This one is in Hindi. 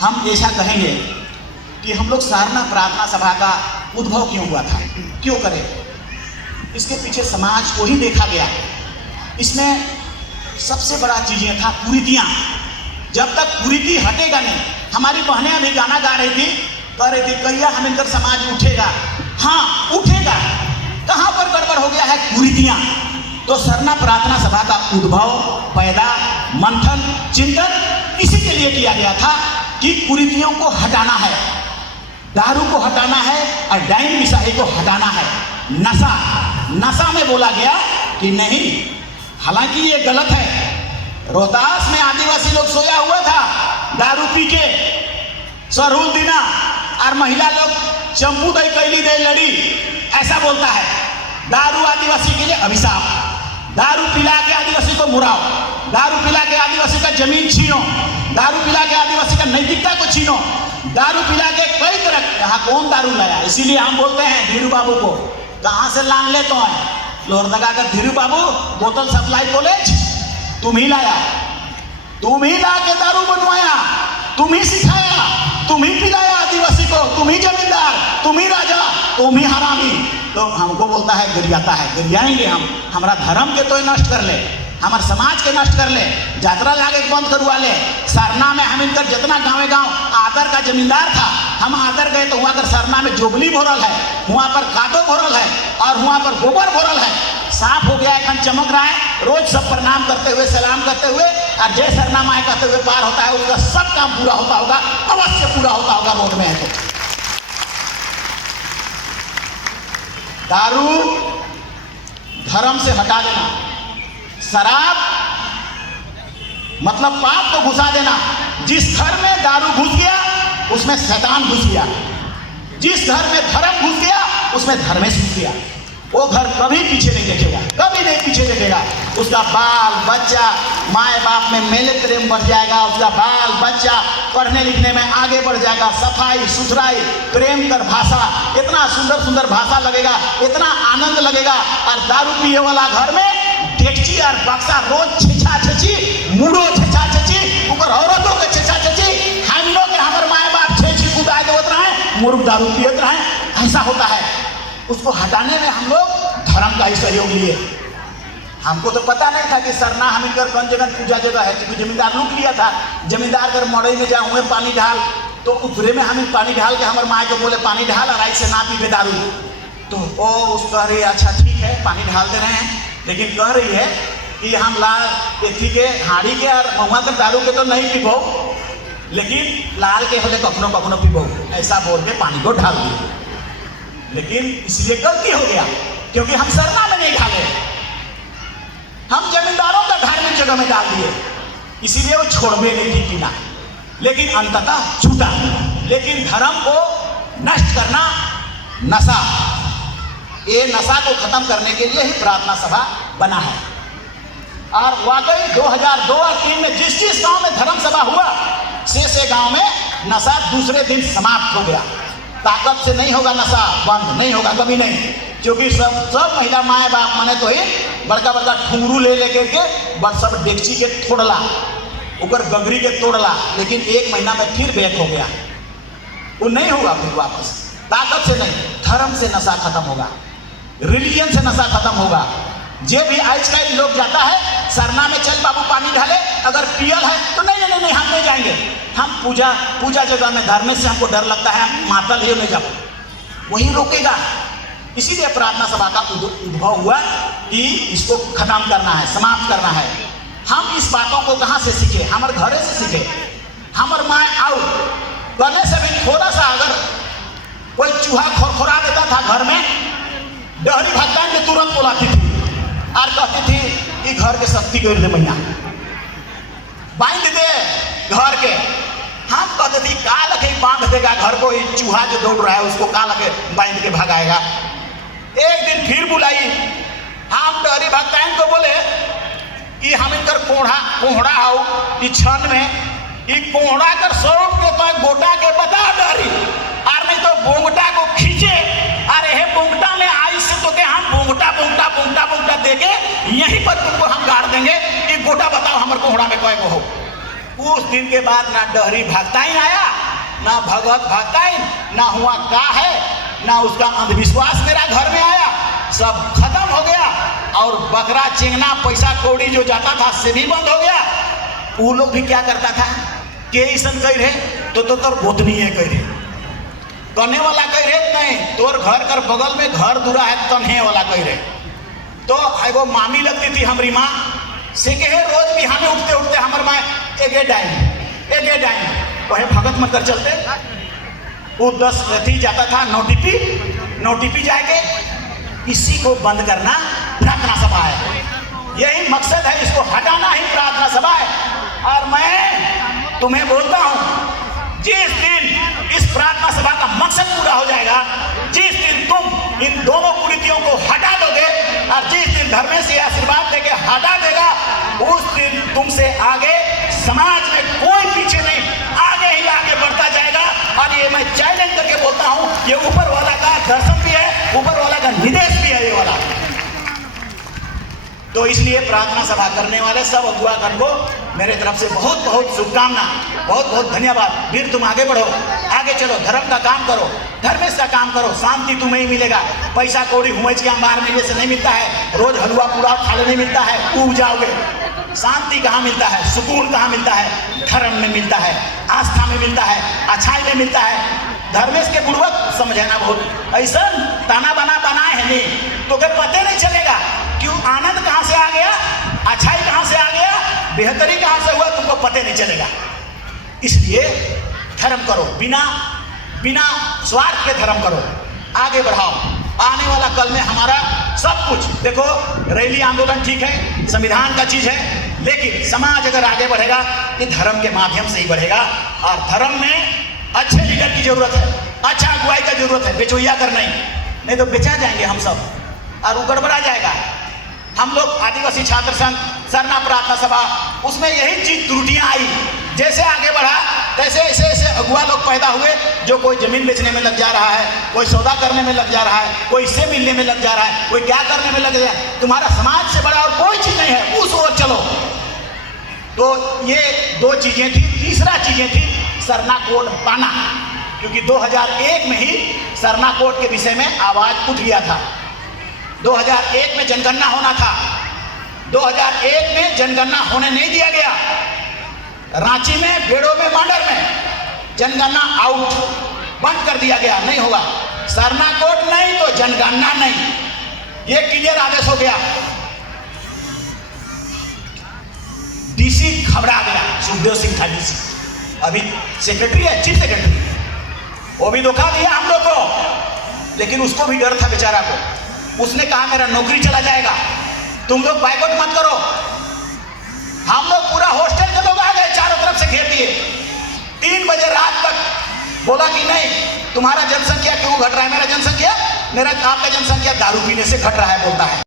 हम ऐसा कहेंगे कि हम लोग सारना प्रार्थना सभा का उद्भव क्यों हुआ था, क्यों करें। इसके पीछे समाज को ही देखा गया। इसमें सबसे बड़ा चीज़ें था कुरीतियाँ। जब तक कुरीति हटेगा नहीं, हमारी बहनें अभी गाना गा रही थी, कह रही थी कहिया हमिनकर समाज उठेगा। हाँ उठेगा, कहाँ पर गड़बड़ हो गया है, कुरीतियाँ। तो सरना प्रार्थना सभा का उद्भव, पैदा, मंथन, चिंतन इसी के लिए किया गया था कि कुरीतियों को हटाना है, दारू को हटाना है और डाइन बिसाही को हटाना है। नशा में बोला गया कि नहीं, हालांकि ये गलत है। रोहतास में आदिवासी लोग सोया हुआ था दारू पी के, सरहुल दिना और महिला लोग चंपू दई कैली दे लड़ी, ऐसा बोलता है। दारू आदिवासी के लिए अभिशाप। दारू पिला के आदिवासी को मुराओ, दारू पिला के आदिवासी का जमीन छीनो, दारू पिला के आदिवासी का नैतिकता को छीनो, दारू पिला के कई तरह। यहाँ कौन दारू लाया? इसीलिए हम बोलते हैं धीरू बाबू को, कहाँ से लान ले तो है लोहरदगा का धीरू बाबू बोतल सप्लाई कॉलेज तुम ही लाया, तुम ही ला के दारू बनवाया, तुम ही सिखाया, तुम ही पिलाया आदिवासी को, तुम ही जमींदार, तुम ही राजा, तुम ही हरामी। तो हमको बोलता है गरियाता है, गरियाएंगे हम। हमारा धर्म के तो नष्ट कर ले, हमारे समाज के नष्ट कर ले, यात्रा लागे बंद करवा ले। सरना में हम इनकर जितना गाँव गाँव आदर का जमींदार था, हम आदर गए तो वहाँ पर सरना में जोबली भरल है, वहाँ पर कादो भरल है और वहाँ पर गोबर भरल है। साफ हो गया, एकदम चमक रहा है। रोज सब प्रणाम करते हुए, सलाम करते हुए और जय सरना माए कहते हुए पार होता है। उसका सब काम पूरा होता होगा, अवश्य पूरा होता होगा रोड में है तो। दारू धर्म से हटा देना, शराब मतलब पाप को घुसा देना। जिस घर में दारू घुस गया उसमें शैतान घुस गया, जिस घर में धर्म घुस गया उसमें धर्मेश घुस गया। वो घर कभी पीछे नहीं देखेगा, कभी नहीं पीछे देखेगा। उसका बाल बच्चा माए बाप में मेले प्रेम बढ़ जाएगा, उसका बाल बच्चा पढ़ने लिखने में आगे बढ़ जाएगा। सफाई सुथराई, प्रेम कर भाषा, इतना सुंदर सुंदर भाषा लगेगा, इतना आनंद लगेगा। और दारू पिए वाला घर में डेगची और बक्सा रोज छेछा छेछी, मुड़ो छेछा छेछी, ऊपर औरतों के छेछा छेछी, हम लोग हमारे माए बाप छेछी कूदाए देवत रहे, मुर्ग दारू पियत रहे, ऐसा होता है। उसको हटाने में हम लोग धर्म का ही सहयोग लिए। हमको तो पता नहीं था कि सरना हमिनकर कौन जगह पूजा जगह है, क्योंकि जमींदार लूट लिया था। जमींदार कर मड़ई में जा हुए पानी ढाल, तो उतरे में हम पानी ढाल के हमारे माँ को बोले पानी ढाल और आई से ना पीबे दारू। तो ओ उस कह रही अच्छा ठीक है पानी ढाल दे रहे हैं, लेकिन कह रही है कि हम लाल एथी के हाड़ी के और महुआ के दारू के तो नहीं पीबो, लेकिन लाल के होले कखनो कखनो पीबो, ऐसा बोल के पानी को ढाल दिए। लेकिन इसलिए गलती हो गया क्योंकि हम सरना में नहीं ढाले, हम जमींदारों का धार्मिक जगह में डाल दिए, इसीलिए वो छोड़वे नहीं थी पीना। लेकिन अंततः छूटा। लेकिन धर्म को नष्ट करना, नशा, ये नशा को खत्म करने के लिए ही प्रार्थना सभा बना है। और वाकई 2002 और 2003 में जिस जिस गांव में धर्म सभा हुआ, से गांव में नशा दूसरे दिन समाप्त हो गया। ताकत से नहीं होगा नशा बंद, नहीं होगा कभी नहीं, क्योंकि सब महिला माए बाप मने तो ही बड़का बड़का ठुंगरू ले लेकर के बस सब डेगची के तोड़ला, ऊपर गगरी के तोड़ला। लेकिन 1 महीना में फिर बैक हो गया, वो नहीं होगा फिर वापस। ताकत से नहीं, धर्म से नशा खत्म होगा, रिलीजन से नशा खत्म होगा। जे भी आजकल लोग जाता है सरना में, चल बाबू पानी ढाले, अगर पियल है तो नहीं नहीं नहीं हम नहीं जाएंगे, हम पूजा जगह में धर्म से हमको डर लगता है, हम मातल ही नहीं जाओ, वही रोकेगा। इसीलिए प्रार्थना सभा का उद्भव हुआ कि इसको खत्म करना है, समाप्त करना है। हम इस बातों को कहाँ से सीखे? हमारे घरे से सीखे। हमारे माँ आओ करने से भी थोड़ा सा अगर कोई चूहा खोरखोरा देता था घर में, डहरी भगवान के तुरंत बुलाती थी और कहती थी कि घर के शक्ति कर दे मैया, बांध दे घर के। हम कहते थे काल के बांध देगा घर को, ये चूहा जो दौड़ रहा है उसको काल के बांध के भगाएगा। एक दिन फिर बुलाई, हम डहरी भगवान को बोले कि हम इनकर कोहड़ा आओ छन में, कोहड़ा कर सौंप के तो गोटा के बता डरी, और नहीं तो बोंगटा को खींचे, अरे हे बोंगटा में आई से तो के हम बोंगटा बोंगटा बोंगटा बोंगटा देके यहीं पर तुमको हम गाड़ देंगे कि गोटा बताओ हमारे कोहड़ा में कय गो हो। उस दिन के बाद ना डहरी भागता ही आया, ना भगत भागता ही, ना हुआ का है, ना उसका अंधविश्वास मेरा घर में आया, सब खत्म हो गया। और बकरा चेंगना पैसा कौड़ी जो जाता था से भी बंद हो गया। वो लोग भी क्या करता था के ऐसा कह रहे तो तोर गोतनी है कह रहे, कने वाला कह रहे नहीं, तोर घर कर बगल में घर दूरा है तन्हे वाला कह रहे। तो एगो मामी लगती थी हमारी माँ से के रोज बिहाने उठते उठते हमार माँ एगे डाइन वह भगत मत कर चलते। वो 10 अथी जाता था नोटिपी जाके इसी को बंद करना प्रार्थना सभा है, यही मकसद है, इसको हटाना ही प्रार्थना सभा है। और मैं तुम्हें बोलता हूं जिस दिन इस प्रार्थना सभा का मकसद पूरा हो जाएगा, जिस दिन तुम इन दोनों कुरीतियों को हटा दोगे और जिस दिन धर्मेश से आशीर्वाद देके हटा देगा, उस दिन तुमसे आगे समाज में कोई पीछे नहीं, आगे ही आगे बढ़ता जाएगा। और ये मैं चैलेंज करके बोलता हूं, ये ऊपर वाला का दर्शन भी है, ऊपर वाला का निर्देश भी है ये वाला। तो इसलिए प्रार्थना सभा करने वाले सब अगुआगण को मेरे तरफ से बहुत बहुत शुभकामना, बहुत बहुत धन्यवाद। फिर तुम आगे बढ़ो, आगे चलो, धर्म का काम करो, धर्मेश का काम करो, शांति तुम्हें ही मिलेगा। पैसा कौड़ी हुमच के अंबार में से नहीं मिलता है, रोज हलवा पूरा खाने नहीं मिलता है, उब जाओगे। शांति कहाँ मिलता है, सुकून कहाँ मिलता है, धर्म में मिलता है, आस्था में मिलता है, अच्छाई में मिलता है। धर्मेश के पूर्वक समझना बहुत ऐसा ताना बना बनाए है नहीं तो पता नहीं चलेगा क्यों आनंद कहाँ से आ गया, अच्छाई कहाँ से आ गया, बेहतरी कहाँ से हुआ, तुमको पता नहीं चलेगा। इसलिए धर्म करो, बिना स्वार्थ के धर्म करो, आगे बढ़ाओ। आने वाला कल में हमारा सब कुछ देखो, रैली आंदोलन ठीक है, संविधान का चीज है, लेकिन समाज अगर आगे बढ़ेगा तो धर्म के माध्यम से ही बढ़ेगा। और धर्म में अच्छे लीडर की जरूरत है, अच्छा अगुवाई का जरूरत है, बेचोइया कर नहीं तो बेचा जाएंगे हम सब और वो गड़बड़ा जाएगा। हम लोग आदिवासी छात्र संघ सरना प्रार्थना सभा, उसमें यही चीज त्रुटियां आई, जैसे आगे बढ़ा तैसे ऐसे अगुआ लोग पैदा हुए, जो कोई जमीन बेचने में लग जा रहा है, कोई सौदा करने में लग जा रहा है, कोई इससे मिलने में लग जा रहा है, कोई क्या करने में लग जा रहा है। तुम्हारा समाज से बड़ा और कोई चीज नहीं है, उस ओर चलो। तो ये 2 चीजें थी। तीसरा चीजें थी सरना कोड पाना, क्योंकि 2001 में ही सरना कोड के विषय में आवाज उठ गया था। 2001 में जनगणना होना था, 2001 में जनगणना होने नहीं दिया गया। रांची में, बेड़ो में, मांडर में जनगणना आउट, बंद कर दिया गया, नहीं होगा। सरना कोड नहीं तो जनगणना नहीं, ये क्लियर आदेश हो गया। डीसी घबरा गया, सुखदेव सिंह था डीसी, अभी सेक्रेटरी है, चीफ सेक्रेटरी, वो भी धोखा दिया हम लोग को, लेकिन उसको भी डर था बेचारा को। उसने कहा मेरा नौकरी चला जाएगा, तुम लोग बाइकआउट मत करो। हम लोग पूरा हॉस्टल के लोग आ गए, चारों तरफ से घेर दिए। 3 बजे रात तक बोला कि नहीं, तुम्हारा जनसंख्या क्यों घट रहा है, मेरा आपका जनसंख्या दारू पीने से घट रहा है बोलता है।